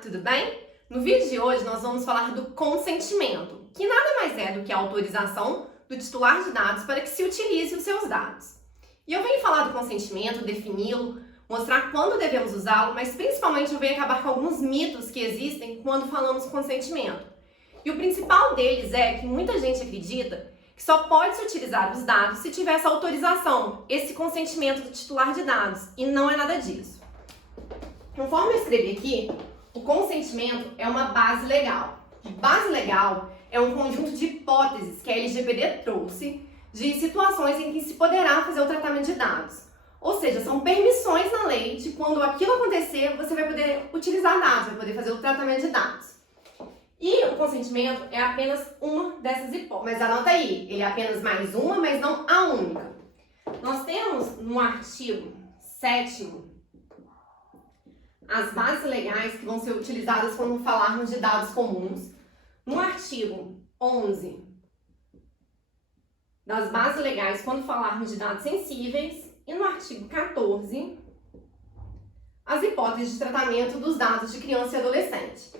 tudo bem? No vídeo de hoje nós vamos falar do consentimento, que nada mais é do que a autorização do titular de dados para que se utilize os seus dados. E eu venho falar do consentimento, defini-lo, mostrar quando devemos usá-lo, mas principalmente eu venho acabar com alguns mitos que existem quando falamos consentimento. E o principal deles é que muita gente acredita que só pode se utilizar os dados se tiver essa autorização, esse consentimento do titular de dados, e não é nada disso. Conforme eu escrevi aqui, o consentimento é uma base legal. Base legal é um conjunto de hipóteses que a LGPD trouxe de situações em que se poderá fazer o tratamento de dados. Ou seja, são permissões na lei de quando aquilo acontecer, você vai poder utilizar dados, vai poder fazer o tratamento de dados. E o consentimento é apenas uma dessas hipóteses. Mas anota aí, ele é apenas mais uma, mas não a única. Nós temos no artigo 7º as bases legais que vão ser utilizadas quando falarmos de dados comuns. No artigo 11, das bases legais quando falarmos de dados sensíveis. E no artigo 14, as hipóteses de tratamento dos dados de criança e adolescente.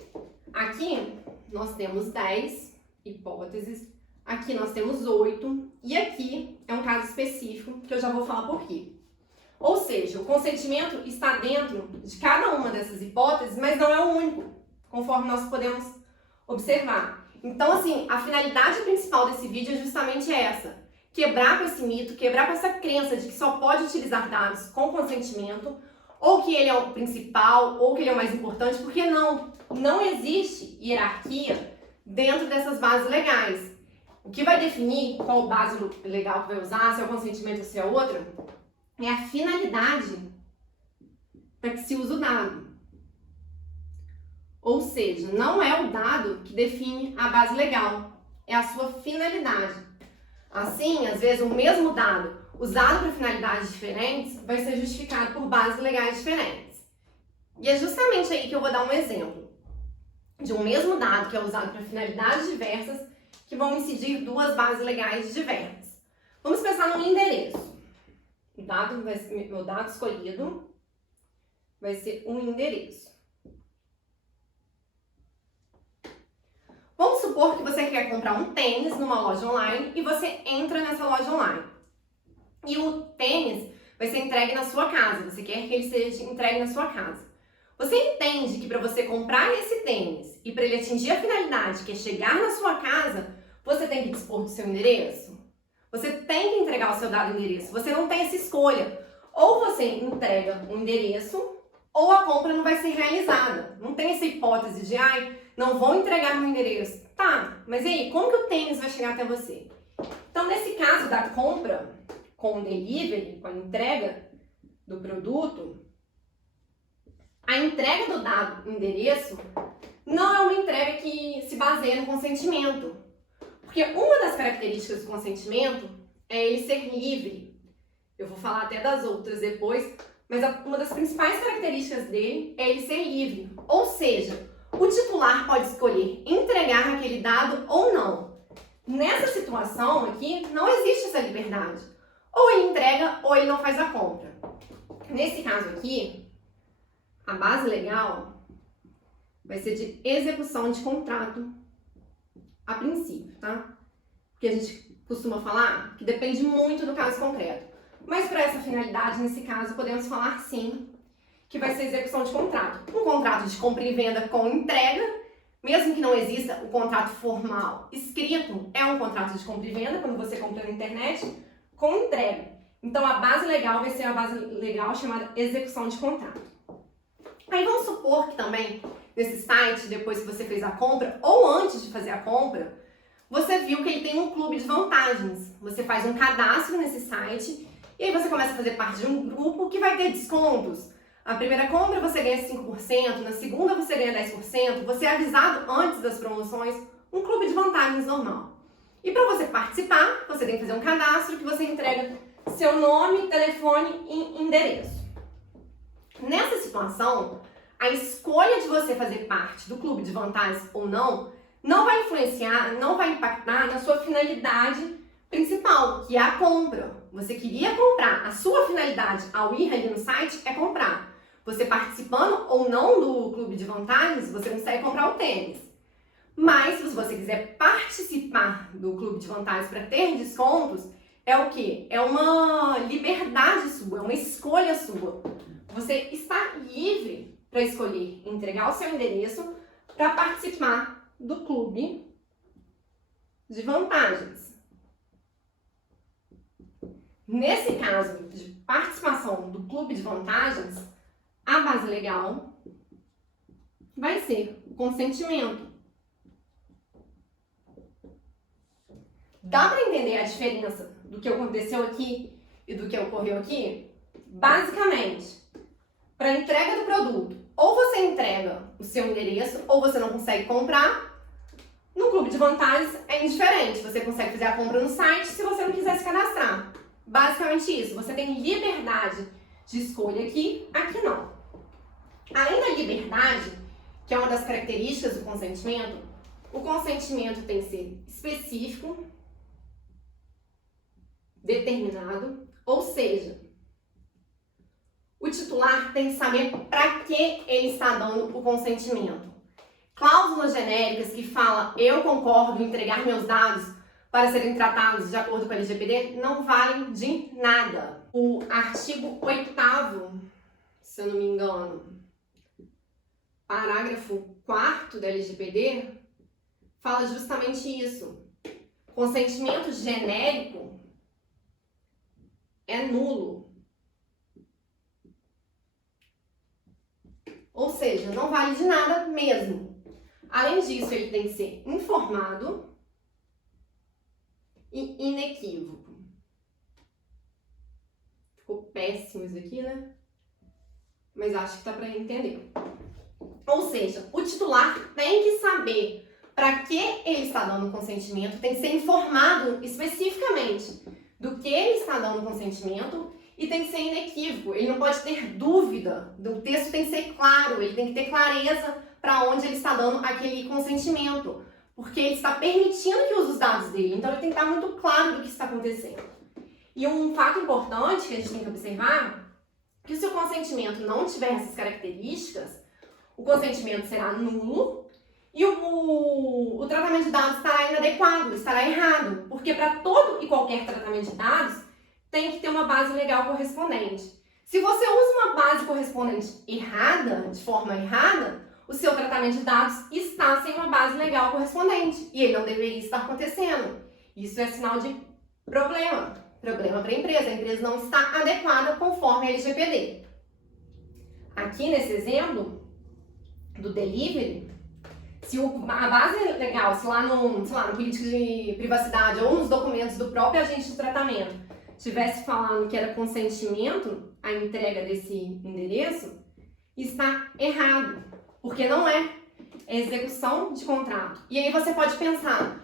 Aqui nós temos 10 hipóteses, aqui nós temos 8 e aqui é um caso específico que eu já vou falar por quê. Ou seja, o consentimento está dentro de cada uma dessas hipóteses, mas não é o único, conforme nós podemos observar. Então, assim, a finalidade principal desse vídeo é justamente essa: quebrar com esse mito, quebrar com essa crença de que só pode utilizar dados com consentimento, ou que ele é o principal, ou que ele é o mais importante, porque não existe hierarquia dentro dessas bases legais. O que vai definir qual base legal que vai usar, se é o consentimento ou se é outra, é a finalidade para que se use o dado. Ou seja, não é o dado que define a base legal, é a sua finalidade. Assim, às vezes, o mesmo dado usado para finalidades diferentes vai ser justificado por bases legais diferentes. E é justamente aí que eu vou dar um exemplo de um mesmo dado que é usado para finalidades diversas que vão incidir duas bases legais diversas. Vamos pensar no endereço. Meu dado escolhido vai ser um endereço. Vamos supor que você quer comprar um tênis numa loja online e você entra nessa loja online. E o tênis vai ser entregue na sua casa, você quer que ele seja entregue na sua casa. Você entende que para você comprar esse tênis e para ele atingir a finalidade, que é chegar na sua casa, você tem que dispor do seu endereço? Você tem que entregar o seu dado endereço, você não tem essa escolha. Ou você entrega o endereço, ou a compra não vai ser realizada. Não tem essa hipótese de, não vou entregar meu endereço. Tá, mas e aí, como que o tênis vai chegar até você? Então, nesse caso da compra com o delivery, com a entrega do produto, a entrega do dado endereço não é uma entrega que se baseia no consentimento. Porque uma das características do consentimento é ele ser livre. Eu vou falar até das outras depois, mas uma das principais características dele é ele ser livre. Ou seja, o titular pode escolher entregar aquele dado ou não. Nessa situação aqui, não existe essa liberdade. Ou ele entrega ou ele não faz a compra. Nesse caso aqui, a base legal vai ser de execução de contrato a princípio, tá? Porque a gente costuma falar que depende muito do caso concreto. Mas para essa finalidade, nesse caso, podemos falar sim que vai ser execução de contrato. Um contrato de compra e venda com entrega, mesmo que não exista o contrato formal escrito, é um contrato de compra e venda, quando você compra na internet, com entrega. Então, a base legal vai ser a base legal chamada execução de contrato. Aí vamos supor que também, nesse site, depois que você fez a compra, ou antes de fazer a compra, você viu que ele tem um clube de vantagens. Você faz um cadastro nesse site, e aí você começa a fazer parte de um grupo que vai ter descontos. A primeira compra você ganha 5%, na segunda você ganha 10%, você é avisado antes das promoções, um clube de vantagens normal. E para você participar, você tem que fazer um cadastro que você entrega seu nome, telefone e endereço. Nessa situação, a escolha de você fazer parte do clube de vantagens ou não vai influenciar, não vai impactar na sua finalidade principal, que é a compra. Você queria comprar, a sua finalidade ao ir ali no site é comprar. Você participando ou não do clube de vantagens, você consegue comprar o tênis. Mas se você quiser participar do clube de vantagens para ter descontos, é o quê? É uma liberdade sua, é uma escolha sua. Você está livre para escolher entregar o seu endereço para participar do clube de vantagens. Nesse caso de participação do clube de vantagens, a base legal vai ser o consentimento. Dá para entender a diferença do que aconteceu aqui e do que ocorreu aqui? Basicamente, para entrega do produto, ou você entrega o seu endereço, ou você não consegue comprar. No clube de vantagens é indiferente, você consegue fazer a compra no site se você não quiser se cadastrar. Basicamente isso, você tem liberdade de escolha aqui, aqui não. Além da liberdade, que é uma das características do consentimento, o consentimento tem que ser específico, determinado, ou seja, o titular tem que saber para que ele está dando o consentimento. Cláusulas genéricas que falam eu concordo em entregar meus dados para serem tratados de acordo com a LGPD não valem de nada. O artigo 8º, se eu não me engano, parágrafo 4º da LGPD, fala justamente isso. Consentimento genérico é nulo. Ou seja, não vale de nada mesmo. Além disso, ele tem que ser informado e inequívoco. Ficou péssimo isso aqui, né? Mas acho que tá para entender. Ou seja, o titular tem que saber para que ele está dando consentimento, tem que ser informado especificamente do que ele está dando consentimento e tem que ser inequívoco. Ele não pode ter dúvida, o texto tem que ser claro, ele tem que ter clareza para onde ele está dando aquele consentimento, porque ele está permitindo que use os dados dele, então ele tem que estar muito claro do que está acontecendo. E um fato importante que a gente tem que observar, que se o consentimento não tiver essas características, o consentimento será nulo e o tratamento de dados estará inadequado, estará errado, porque para todo e qualquer tratamento de dados tem que ter uma base legal correspondente. Se você usa uma base correspondente errada, de forma errada, o seu tratamento de dados está sem uma base legal correspondente e ele não deveria estar acontecendo. Isso é sinal de problema para a empresa não está adequada conforme a LGPD. Aqui nesse exemplo do delivery, se a base legal, se lá no político de privacidade ou nos documentos do próprio agente de tratamento estivesse falando que era consentimento a entrega desse endereço, está errado, porque não é execução de contrato. E aí você pode pensar,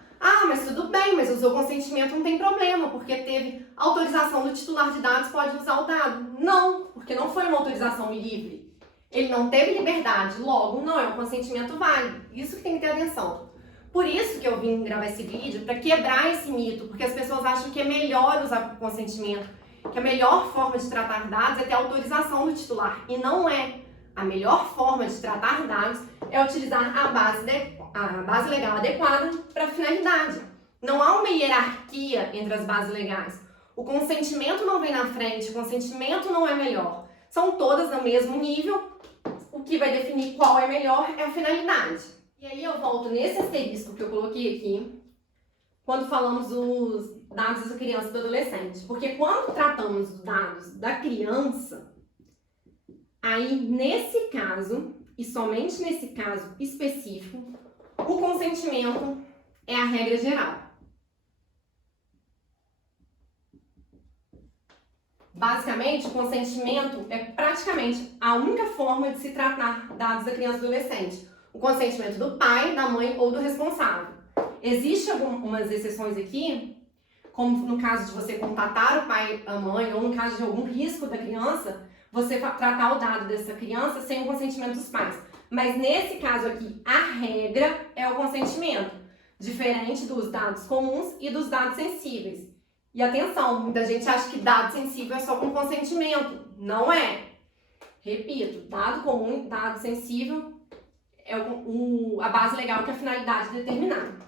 mas tudo bem, mas usou consentimento, não tem problema, porque teve autorização do titular de dados, pode usar o dado. Não, porque não foi uma autorização livre. Ele não teve liberdade, logo não é um consentimento válido. Isso que tem que ter atenção. Por isso que eu vim gravar esse vídeo, para quebrar esse mito, porque as pessoas acham que é melhor usar consentimento, que a melhor forma de tratar dados é ter autorização do titular, e não é. A melhor forma de tratar dados é utilizar a base legal adequada para a finalidade. Não há uma hierarquia entre as bases legais. O consentimento não vem na frente, o consentimento não é melhor. São todas no mesmo nível, o que vai definir qual é melhor é a finalidade. E aí eu volto nesse asterisco que eu coloquei aqui, quando falamos dos dados da criança e do adolescente. Porque quando tratamos dos dados da criança, aí nesse caso, e somente nesse caso específico, o consentimento é a regra geral. Basicamente, o consentimento é praticamente a única forma de se tratar dados da criança e do adolescente. O consentimento do pai, da mãe ou do responsável. Existem algumas exceções aqui, como no caso de você contatar o pai, a mãe, ou no caso de algum risco da criança, você tratar o dado dessa criança sem o consentimento dos pais. Mas nesse caso aqui, a regra é o consentimento, diferente dos dados comuns e dos dados sensíveis. E atenção, muita gente acha que dado sensível é só com consentimento. Não é. Repito, dado comum, dado sensível é a base legal que é a finalidade determinada.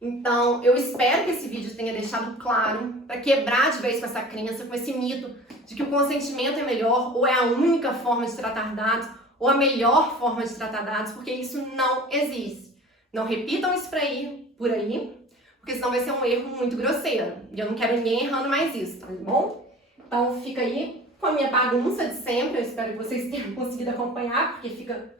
Então, eu espero que esse vídeo tenha deixado claro, para quebrar de vez com essa crença, com esse mito de que o consentimento é melhor, ou é a única forma de tratar dados, ou a melhor forma de tratar dados, porque isso não existe. Não repitam isso por aí, porque senão vai ser um erro muito grosseiro. E eu não quero ninguém errando mais isso, tá bom? Então, fica aí com a minha bagunça de sempre. Eu espero que vocês tenham conseguido acompanhar, porque fica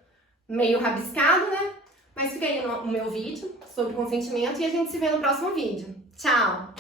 meio rabiscado, né? Mas fica aí no meu vídeo sobre consentimento e a gente se vê no próximo vídeo. Tchau!